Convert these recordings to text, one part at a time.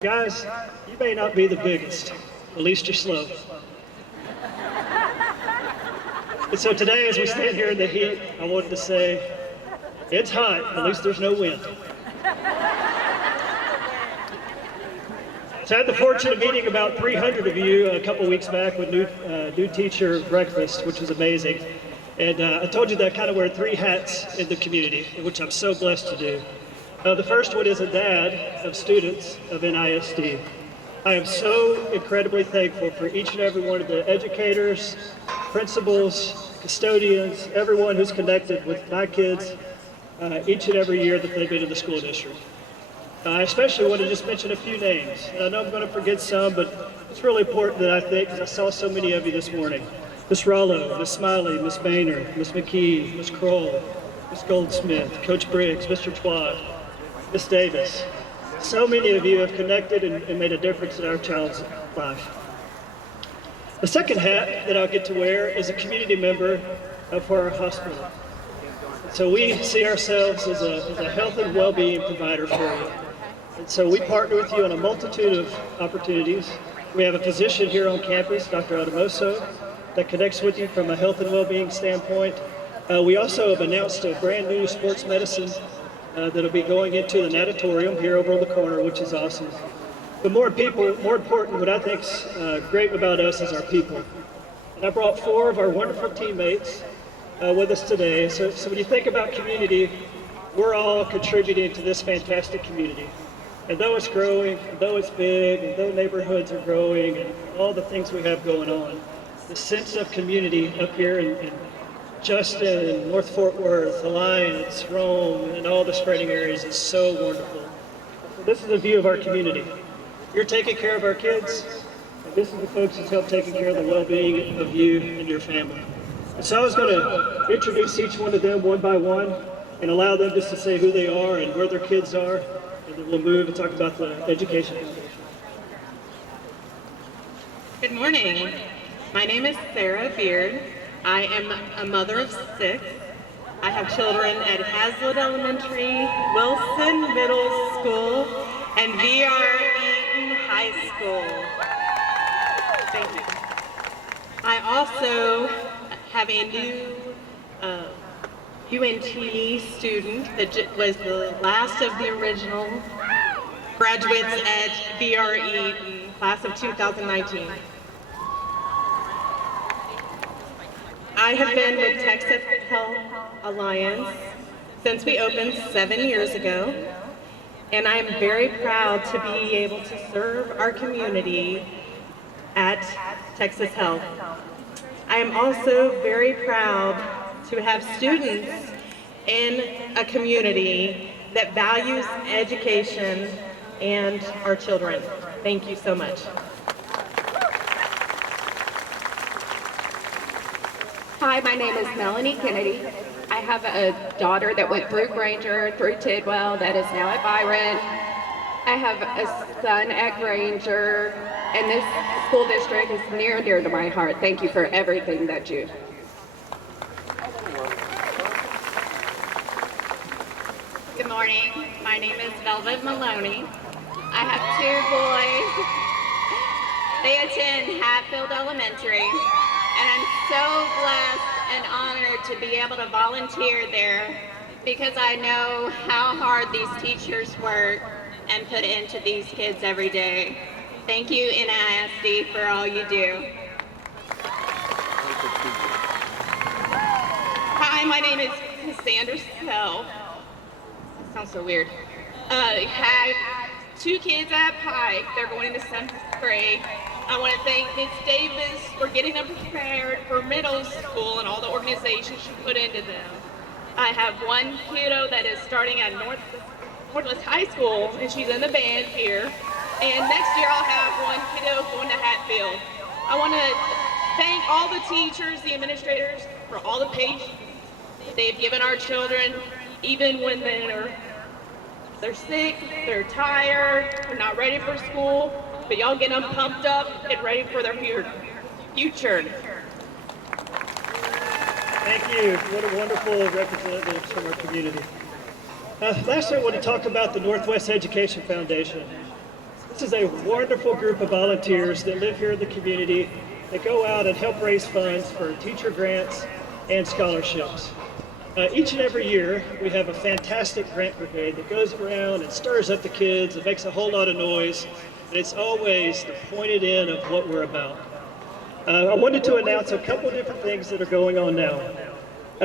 Guys, you may not be the biggest, at least you're slow. And so today, as we stand here in the heat, I wanted to say, it's hot, at least there's no wind. So I had the fortune of meeting about 300 of you a couple weeks back with new teacher breakfast, which was amazing. And I told you that I kind of wear three hats in the community, which I'm so blessed to do. The first one is a dad of students of NISD. I am so incredibly thankful for each and every one of the educators, principals, custodians, everyone who's connected with my kids each and every year that they've been in the school district. I especially want to just mention a few names. And I know I'm going to forget some, but it's really important that I think, because I saw so many of you this morning. Miss Rollo, Miss Smiley, Miss Boehner, Miss McKee, Miss Kroll, Miss Goldsmith, Coach Briggs, Mr. Twad, Miss Davis. So many of you have connected and made a difference in our child's life. The second hat that I'll get to wear is a community member for our hospital. So we see ourselves as a health and well-being provider for you. And so we partner with you on a multitude of opportunities. We have a physician here on campus, Dr. Adamoso, that connects with you from a health and well-being standpoint. We also have announced a brand new sports medicine that'll be going into the natatorium here over on the corner, which is awesome. But more important, what I think's great about us is our people. And I brought 4 of our wonderful teammates with us today. So when you think about community, we're all contributing to this fantastic community. And though it's growing, and though it's big, and though neighborhoods are growing, and all the things we have going on, the sense of community up here in Justin, North Fort Worth, Alliance, Rome, and all the spreading areas is so wonderful. So this is a view of our community. You're taking care of our kids, and this is the folks who's helped taking care of the well-being of you and your family. And so I was going to introduce each one of them one by one and allow them just to say who they are and where their kids are, and then we'll move and talk about the Education Foundation. Good morning. My name is Sarah Beard. I am a mother of 6. I have children at Hazlitt Elementary, Wilson Middle School, and V.R. Eaton High School. Thank you. I also have a new UNT student that was the last of the original graduates at V.R. Eaton, class of 2019. I have been with Texas Health Alliance since we opened 7 years ago, and I am very proud to be able to serve our community at Texas Health. I am also very proud to have students in a community that values education and our children. Thank you so much. Hi, my name is Melanie Kennedy. I have a daughter that went through Granger, through Tidwell, that is now at Byron. I have a son at Granger, and this school district is near and dear to my heart. Thank you for everything that you. Good morning. My name is Velvet Maloney. I have 2 boys. They attend Hatfield Elementary. And I'm so blessed and honored to be able to volunteer there because I know how hard these teachers work and put into these kids every day. Thank you, NISD, for all you do. Hi, my name is Cassandra Sell. That sounds so weird. I have 2 kids at Pike. They're going into 7th grade. I want to thank Ms. Davis for getting them prepared for middle school and all the organizations she put into them. I have 1 kiddo that is starting at Northwest High School, and she's in the band here. And next year I'll have 1 kiddo going to Hatfield. I want to thank all the teachers, the administrators, for all the patience they've given our children, even when they're sick, they're tired, they're not ready for school. But y'all get them pumped up and ready for their future. Thank you. What a wonderful representatives from our community. Last I want to talk about the Northwest Education Foundation. This is a wonderful group of volunteers that live here in the community that go out and help raise funds for teacher grants and scholarships. Each and every year, we have a fantastic grant brigade that goes around and stirs up the kids and makes a whole lot of noise, and it's always the pointed end of what we're about. I wanted to announce a couple different things that are going on now.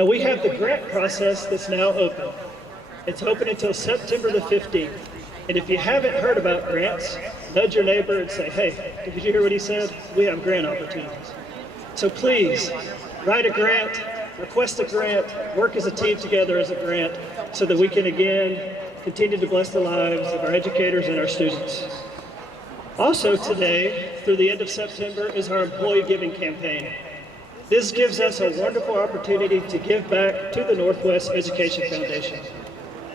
We have the grant process that's now open. It's open until September the 15th. And if you haven't heard about grants, nudge your neighbor and say, hey, did you hear what he said? We have grant opportunities. So please, write a grant, request a grant, work as a team together as a grant so that we can again continue to bless the lives of our educators and our students. Also today, through the end of September, is our employee giving campaign. This gives us a wonderful opportunity to give back to the Northwest Education Foundation.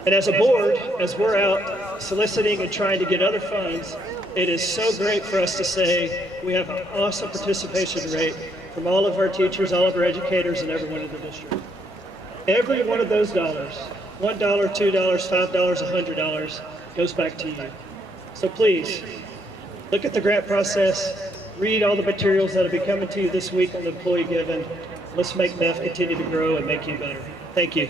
And as a board, as we're out soliciting and trying to get other funds, it is so great for us to say we have an awesome participation rate from all of our teachers, all of our educators, and everyone in the district. Every one of those dollars, $1, $2, $5, $100, goes back to you. So please, look at the grant process, read all the materials that will be coming to you this week on the employee giving. Let's make MEF continue to grow and make you better. Thank you.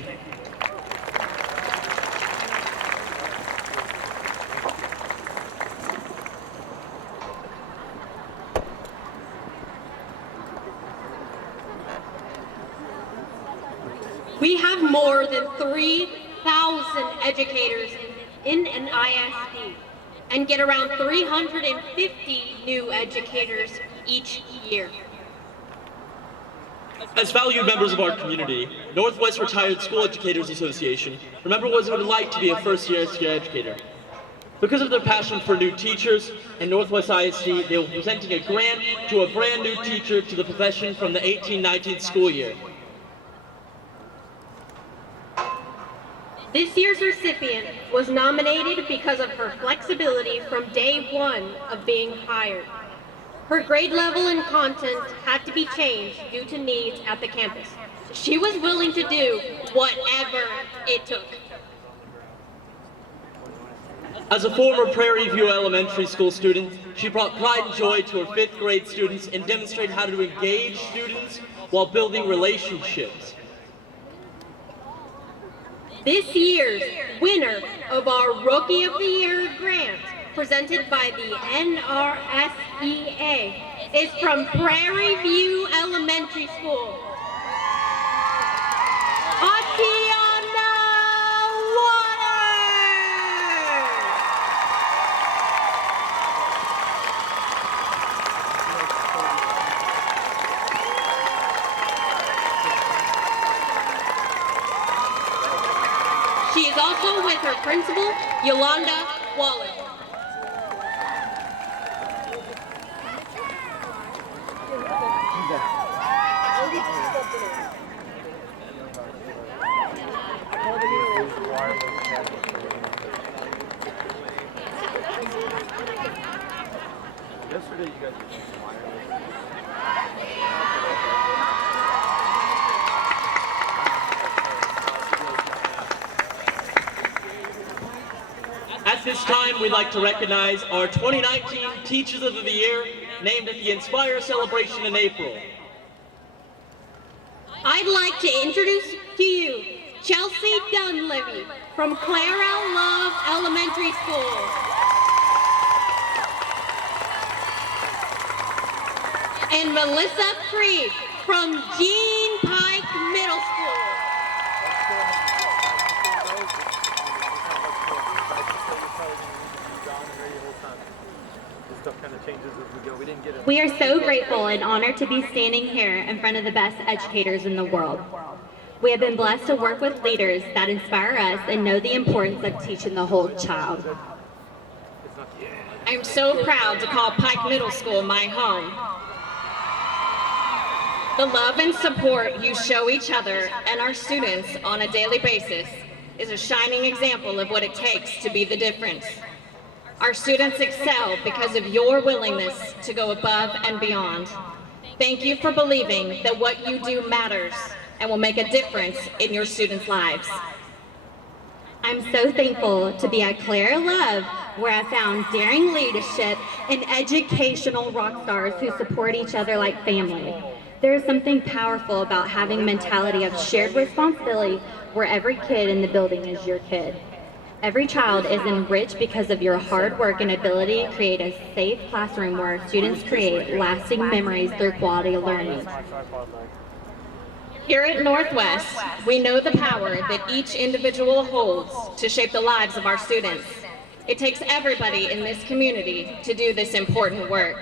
We have more than 3,000 educators in an ISD and get around 350 new educators each year. As valued members of our community, Northwest Retired School Educators Association remember what it would like to be a first-year educator. Because of their passion for new teachers and Northwest ISD, they will be presenting a grant to a brand new teacher to the profession from the 18-19 school year. This year's recipient was nominated because of her flexibility from day one of being hired. Her grade level and content had to be changed due to needs at the campus. She was willing to do whatever it took. As a former Prairie View Elementary School student, she brought pride and joy to her 5th grade students and demonstrated how to engage students while building relationships. This year's winner of our Rookie of the Year grant, presented by the NRSEA, is from Prairie View Elementary School. Atiana Waters! She is also with her principal, Yolanda Wallace. Yesterday you guys were using wireless. At this time, we'd like to recognize our 2019 Teachers of the Year, named at the Inspire celebration in April. I'd like to introduce to you Chelsea Dunleavy from Clara Love Elementary School. And Melissa Creed from Jean Pike Middle School. We are so grateful and honored to be standing here in front of the best educators in the world. We have been blessed to work with leaders that inspire us and know the importance of teaching the whole child. I'm so proud to call Pike Middle School my home. The love and support you show each other and our students on a daily basis is a shining example of what it takes to be the difference. Our students excel because of your willingness to go above and beyond. Thank you for believing that what you do matters and will make a difference in your students' lives. I'm so thankful to be at Clara Love where I found daring leadership and educational rock stars who support each other like family. There is something powerful about having a mentality of shared responsibility where every kid in the building is your kid. Every child is enriched because of your hard work and ability to create a safe classroom where students create lasting memories through quality learning. Here at Northwest, we know the power that each individual holds to shape the lives of our students. It takes everybody in this community to do this important work.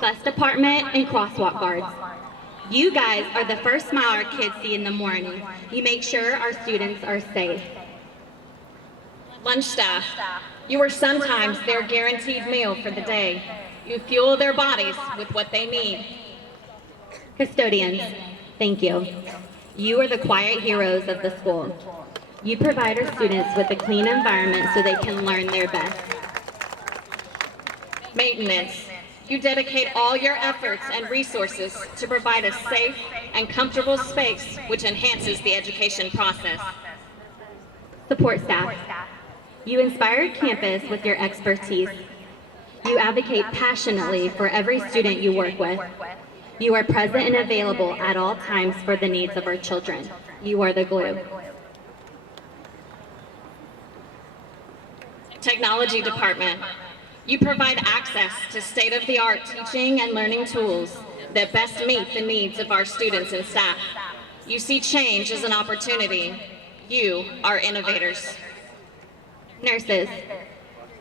Bus department and crosswalk guards. You guys are the first smile our kids see in the morning. You make sure our students are safe. Lunch staff, you are sometimes their guaranteed meal for the day. You fuel their bodies with what they need. Custodians, thank you. You are the quiet heroes of the school. You provide our students with a clean environment so they can learn their best. Maintenance, you dedicate all your efforts and resources to provide a safe and comfortable space which enhances the education process. Support staff, you inspire campus with your expertise. You advocate passionately for every student you work with. You are present and available at all times for the needs of our children. You are the glue. Technology department, you provide access to state-of-the-art teaching and learning tools that best meet the needs of our students and staff. You see change as an opportunity. You are innovators. Nurses,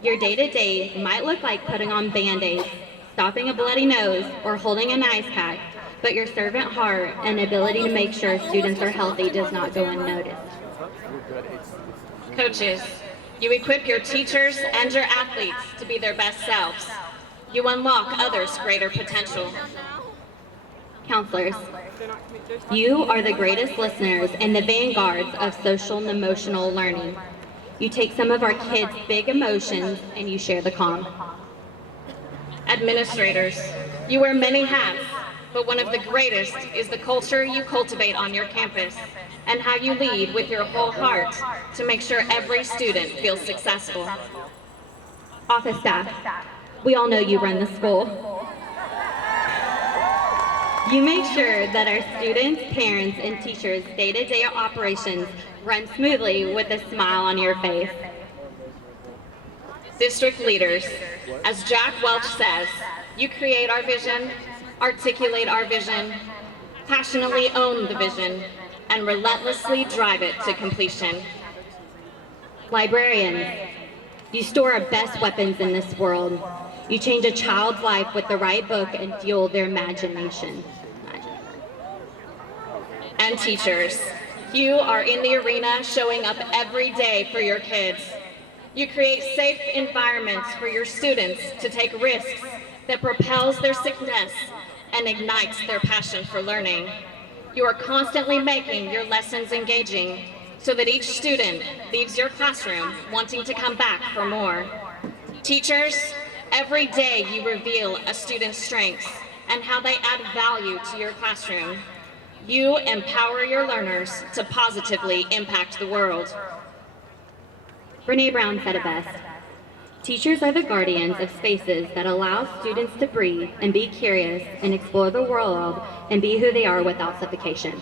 your day-to-day might look like putting on Band-Aids, stopping a bloody nose, or holding an ice pack, but your servant heart and ability to make sure students are healthy does not go unnoticed. Coaches, you equip your teachers and your athletes to be their best selves. You unlock others' greater potential. Counselors, you are the greatest listeners and the vanguards of social and emotional learning. You take some of our kids' big emotions and you share the calm. Administrators, you wear many hats, but one of the greatest is the culture you cultivate on your campus and how you lead with your whole heart to make sure every student feels successful. Office staff, we all know you run the school. You make sure that our students, parents, and teachers' day-to-day operations run smoothly with a smile on your face. District leaders, as Jack Welch says, you create our vision, articulate our vision, passionately own the vision, and relentlessly drive it to completion. Librarians, you store our best weapons in this world. You change a child's life with the right book and fuel their imagination. And teachers, you are in the arena showing up every day for your kids. You create safe environments for your students to take risks that propels their success and ignites their passion for learning. You are constantly making your lessons engaging so that each student leaves your classroom wanting to come back for more. Teachers, every day you reveal a student's strengths and how they add value to your classroom. You empower your learners to positively impact the world. Brene Brown said it best. Teachers are the guardians of spaces that allow students to breathe and be curious and explore the world and be who they are without suffocation.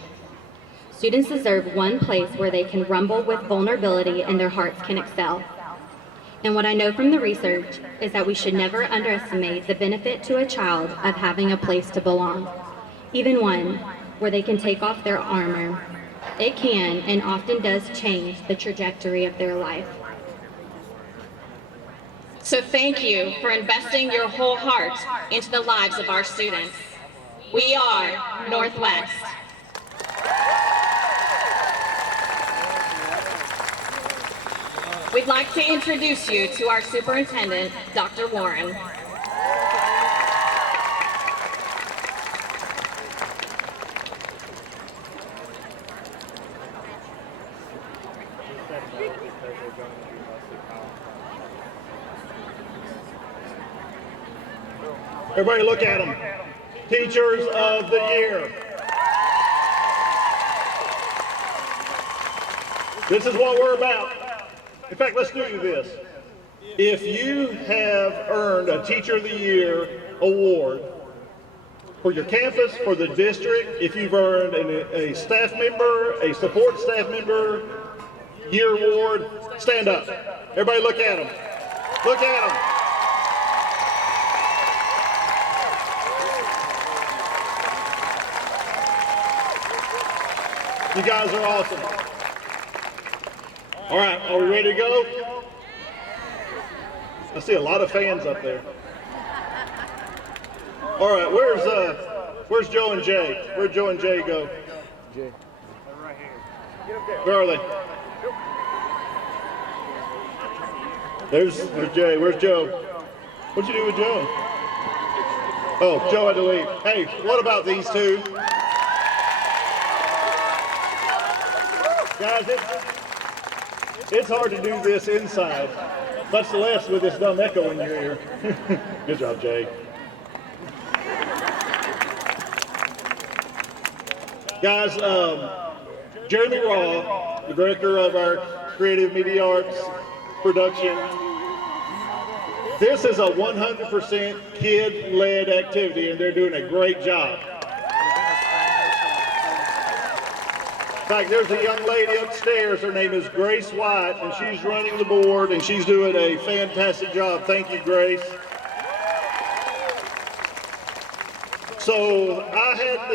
Students deserve one place where they can rumble with vulnerability and their hearts can excel. And what I know from the research is that we should never underestimate the benefit to a child of having a place to belong, even one where they can take off their armor. It can and often does change the trajectory of their life. So thank you for investing your whole heart into the lives of our students. We are Northwest. We'd like to introduce you to our superintendent, Dr. Warren. Everybody look at them. Teachers of the Year. This is what we're about. In fact, let's do this. if you have earned a Teacher of the Year award for your campus, for the district, if you've earned a staff member, a support staff member year award, stand up. Everybody look at them. Look at them. You guys are awesome. All right, are we ready to go? I see a lot of fans up there. All right, where's Joe and Jay? Where'd Joe and Jay go? Jay. Right here. Where are they? There's Jay. Where's Joe? What'd you do with Joe? Oh, Joe had to leave. Hey, what about these two? Guys, it's hard to do this inside, much less with this dumb echo in your ear. Good job, Jay. Guys, Jeremy Raw, the director of our Creative Media Arts production, this is a 100% kid-led activity, and they're doing a great job. In fact, there's a young lady upstairs, her name is Grace White, and she's running the board, and she's doing a fantastic job. Thank you, Grace. So I had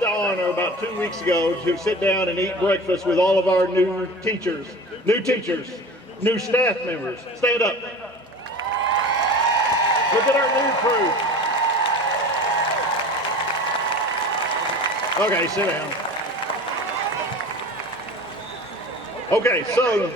the honor about 2 weeks ago to sit down and eat breakfast with all of our new teachers, new staff members. Stand up. Look at our new crew. Okay, sit down. Okay, so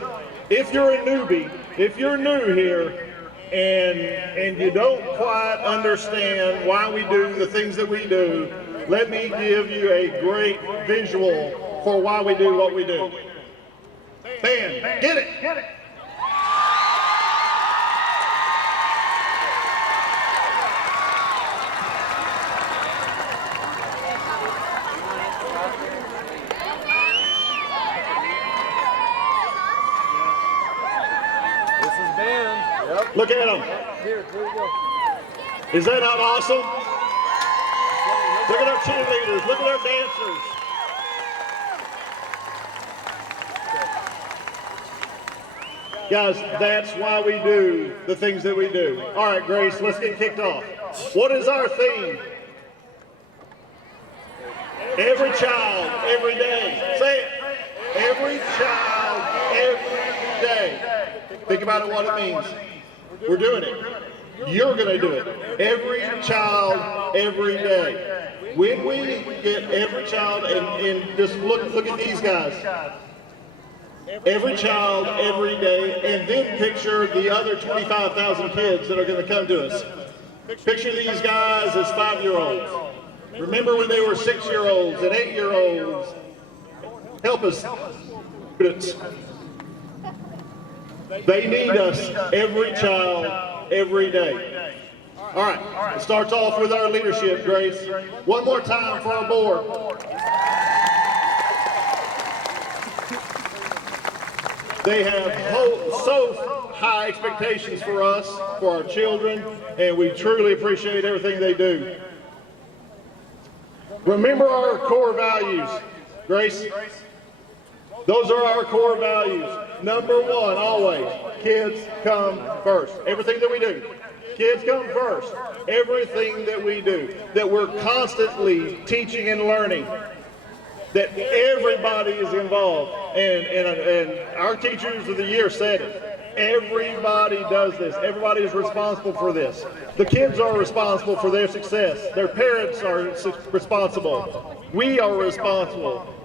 if you're a newbie, if you're new here, and you don't quite understand why we do the things that we do, let me give you a great visual for why we do what we do. Band, get it! Get it! Look at them. Is that not awesome? Look at our cheerleaders. Look at our dancers. Guys, that's why we do the things that we do. All right, Grace, let's get kicked off. What is our theme? Every child, every day. Say it. Every child, every day. Think about it, what it means. We're doing it. You're going to do it. Every child, every day. When we get every child, and just look at these guys. Every child, every day, and then picture the other 25,000 kids that are going to come to us. Picture these guys as 5-year-olds. Remember when they were 6-year-olds and 8-year-olds. Help us. They need us, every child, every day. All right, it starts off with our leadership, Grace. One more time for our board. They have so high expectations for us, for our children, and we truly appreciate everything they do. Remember our core values, Grace. Those are our core values. Number one, always, kids come first. Everything that we do, kids come first. Everything that we do, that we're constantly teaching and learning, that everybody is involved. And our teachers of the year said it. Everybody does this. Everybody is responsible for this. The kids are responsible for their success. Their parents are responsible. We are responsible.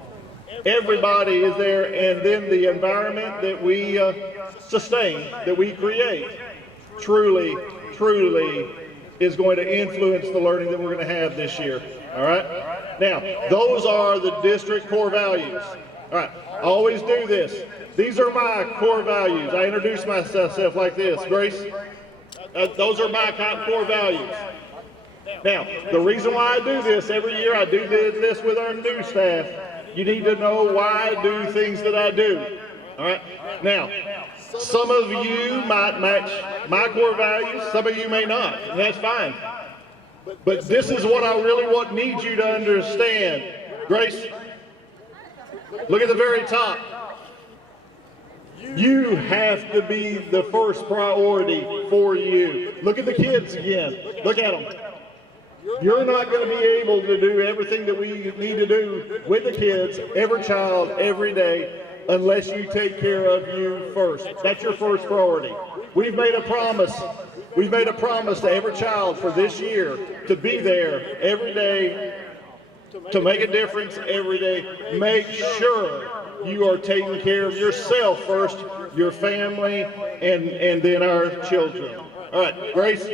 Everybody is there, and then the environment that we sustain, that we create, truly is going to influence the learning that we're going to have this year. All right? Now, those are the district core values. All right, I always do this. These are my core values. I introduce myself like this. Grace, those are my core values. Now, the reason why I do this every year, I do this with our new staff. You need to know why I do things that I do. All right? Now, Some of you might match my core values, some of you may not, and that's fine. But this is what I really need you to understand. Grace, look at the very top. You have to be the first priority for you. Look at the kids again. Look at them. You're not going to be able to do everything that we need to do with the kids, every child, every day, unless you take care of you first. That's your first priority. We've made a promise. We've made a promise to every child for this year to be there every day, to make a difference every day. Make sure you are taking care of yourself first, your family, and then our children. All right, Grace.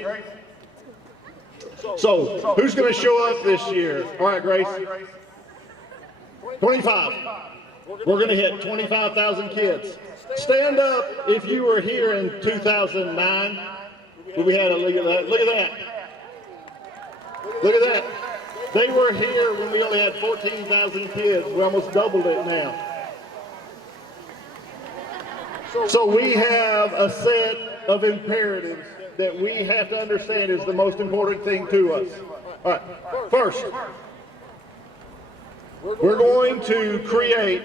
So, who's going to show up this year? All right, Grace. 25. We're going to hit 25,000 kids. Stand up if you were here in 2009. We had a look at that. Look at that. Look at that. They were here when we only had 14,000 kids. We almost doubled it now. So we have a set of imperatives that we have to understand is the most important thing to us. All right, first, we're going to create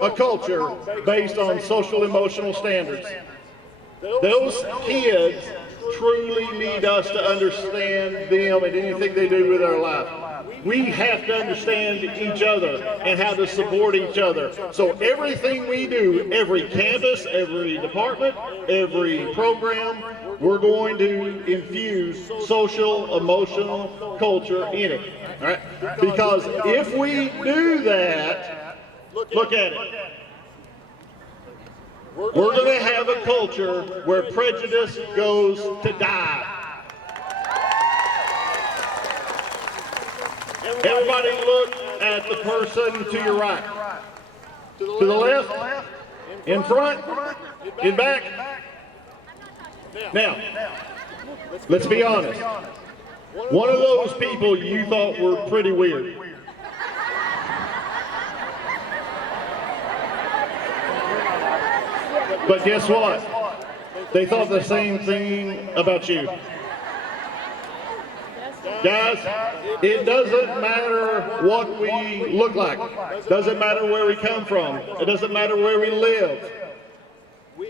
a culture based on social emotional standards. Those kids truly need us to understand them and anything they do with their life. We have to understand each other and how to support each other. So everything we do, every campus, every department, every program, we're going to infuse social, emotional culture in it. All right? Because if we do that, look at it. We're going to have a culture where prejudice goes to die. Everybody look at the person to your right. To the left, in front, in back. Now, let's be honest. One of those people you thought were pretty weird. But guess what? They thought the same thing about you. Guys, it doesn't matter what we look like. It doesn't matter where we come from. It doesn't matter where we live.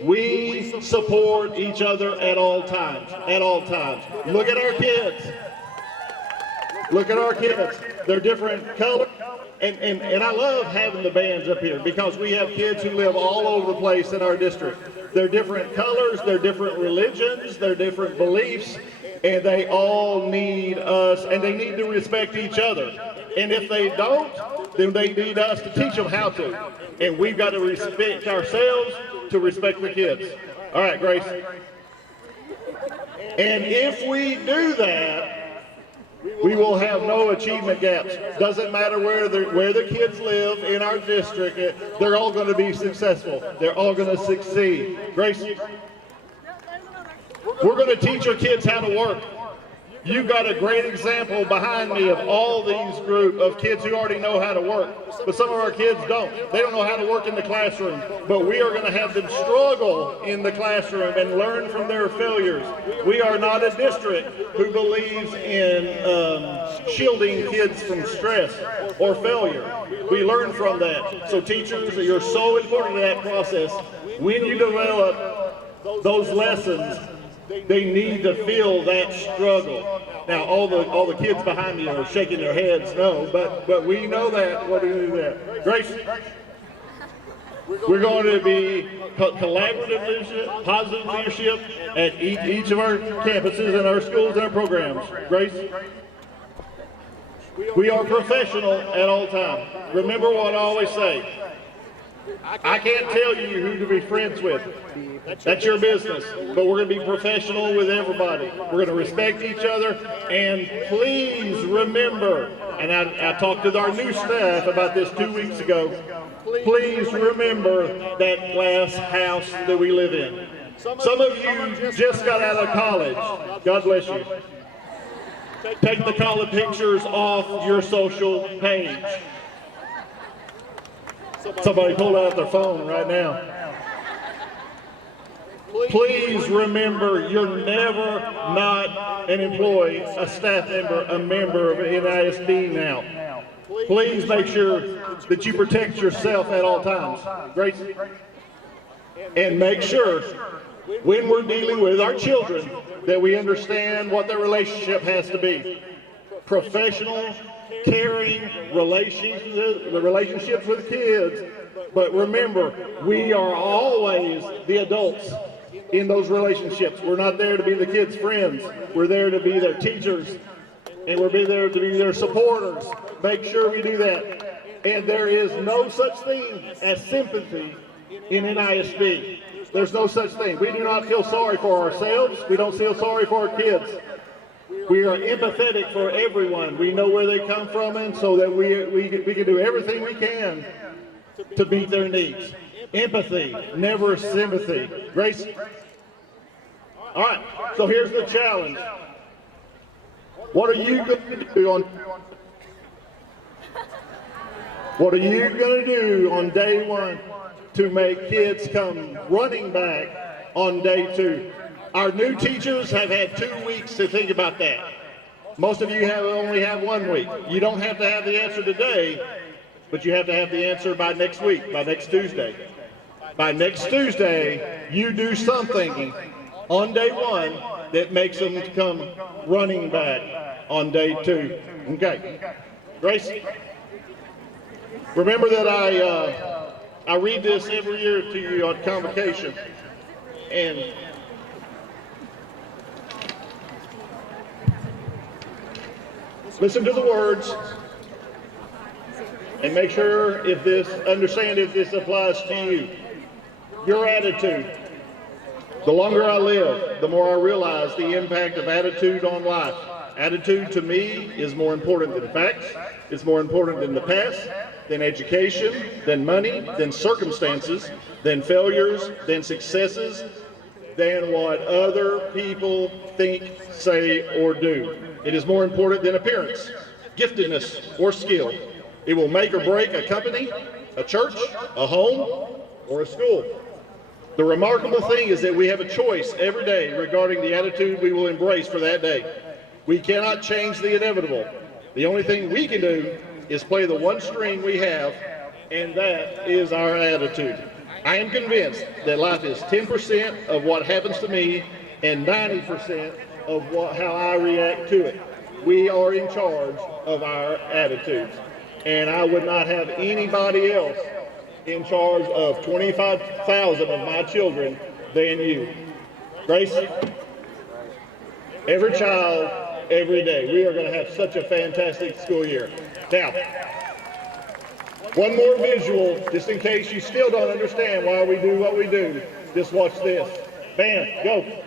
We support each other at all times. At all times. Look at our kids. Look at our kids. They're different colors. And I love having the bands up here because we have kids who live all over the place in our district. They're different colors, they're different religions, they're different beliefs, and they all need us, and they need to respect each other. And if they don't, then they need us to teach them how to. And we've got to respect ourselves to respect the kids. All right, Grace. And if we do that, we will have no achievement gaps. Doesn't matter where the kids live in our district, they're all going to be successful. They're all going to succeed. Grace, we're going to teach our kids how to work. You've got a great example behind me of all these group of kids who already know how to work, but some of our kids don't. They don't know how to work in the classroom, but we are going to have them struggle in the classroom and learn from their failures. We are not a district who believes in shielding kids from stress or failure. We learn from that. So teachers, you're so important to that process. When you develop those lessons, they need to feel that struggle. Now, all the kids behind me are shaking their heads, no, but we know that. What do we do that? Grace, we're going to be collaborative leadership, positive leadership at each of our campuses and our schools and our programs. Grace, we are professional at all times. Remember what I always say. I can't tell you who to be friends with. That's your business. But we're going to be professional with everybody. We're going to respect each other. And please remember, and I talked to our new staff about this 2 weeks ago, please remember that glass house that we live in. Some of you just got out of college. God bless you. Take the college pictures off your social page. Somebody pulled out their phone right now. Please remember, you're never not an employee, a staff member, a member of NISD now. Please make sure that you protect yourself at all times. Grace? And make sure when we're dealing with our children that we understand what their relationship has to be. Professional, caring relationships with kids. But remember, we are always the adults in those relationships. We're not there to be the kids' friends. We're there to be their teachers, and we're there to be their supporters. Make sure we do that. And there is no such thing as sympathy in NISD. There's no such thing. We do not feel sorry for ourselves. We don't feel sorry for our kids. We are empathetic for everyone. We know where they come from, and so that we can do everything we can to meet their needs. Empathy, never sympathy. Grace? All right, so here's the challenge. What are you going to do on day one to make kids come running back on day two? Our new teachers have had 2 weeks to think about that. Most of you only have 1 week. You don't have to have the answer today, but you have to have the answer by next week, by next Tuesday. By next Tuesday, you do something on day one that makes them come running back on day two. Okay. Grace? Remember that I read this every year to you on Convocation. And listen to the words and make sure understand if this applies to you. Your attitude. The longer I live, the more I realize the impact of attitude on life. Attitude to me is more important than facts. It's more important than the past, than education, than money, than circumstances, than failures, than successes, than what other people think, say, or do. It is more important than appearance, giftedness, or skill. It will make or break a company, a church, a home, or a school. The remarkable thing is that we have a choice every day regarding the attitude we will embrace for that day. We cannot change the inevitable. The only thing we can do is play the one string we have, and that is our attitude. I am convinced that life is 10% of what happens to me and 90% of how I react to it. We are in charge of our attitudes. And I would not have anybody else in charge of 25,000 of my children than you. Grace, every child, every day. We are going to have such a fantastic school year. Now, one more visual, just in case you still don't understand why we do what we do. Just watch this. Bam, go.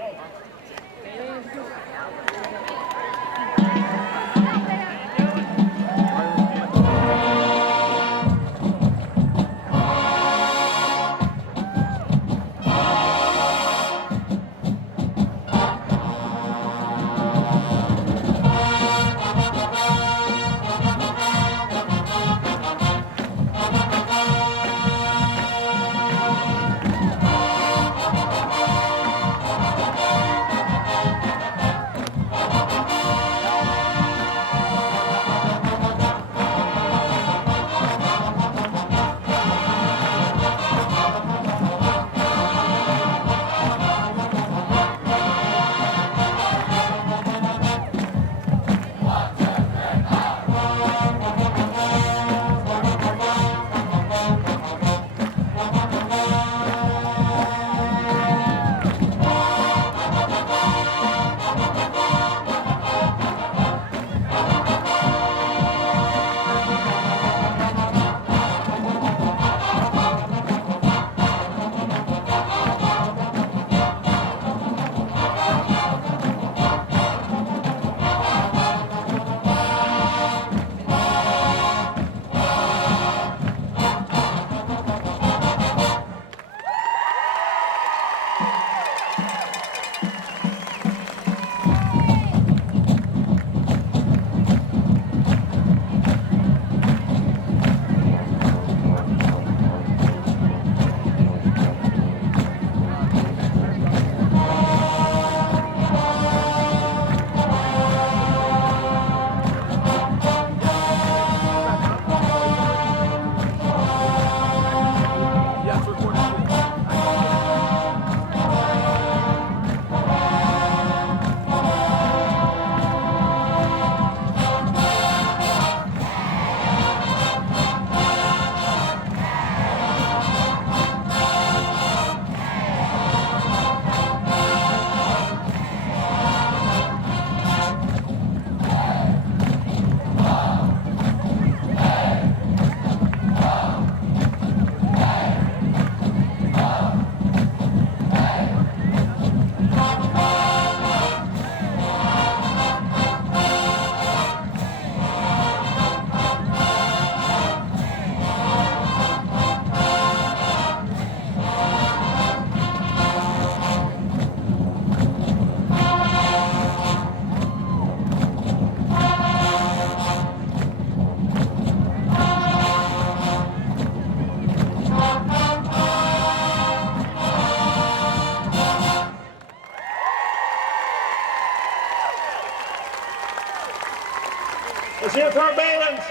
Let's hear it for our Balins.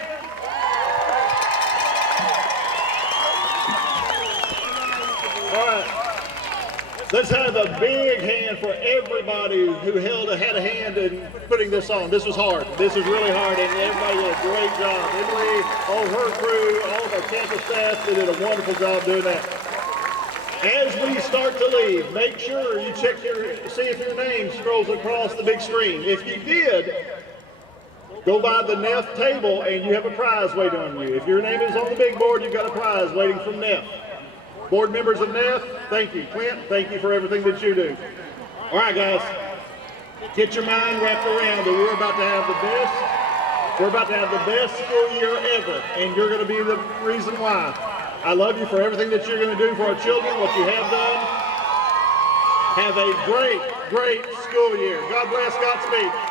All right. Let's have a big hand for everybody who had a hand in putting this on. This was hard. This was really hard, and everybody did a great job. Emily, all her crew, all of our campus staff, they did a wonderful job doing that. As we start to leave, make sure you check see if your name scrolls across the big screen. If you did, go by the NEF table and you have a prize waiting on you. If your name is on the big board, you've got a prize waiting from NEF. Board members of NEF, thank you. Clint, thank you for everything that you do. All right, guys, get your mind wrapped around that we're about to have the best school year ever, and you're going to be the reason why. I love you for everything that you're going to do for our children, what you have done. Have a great, great school year. God bless, Godspeed.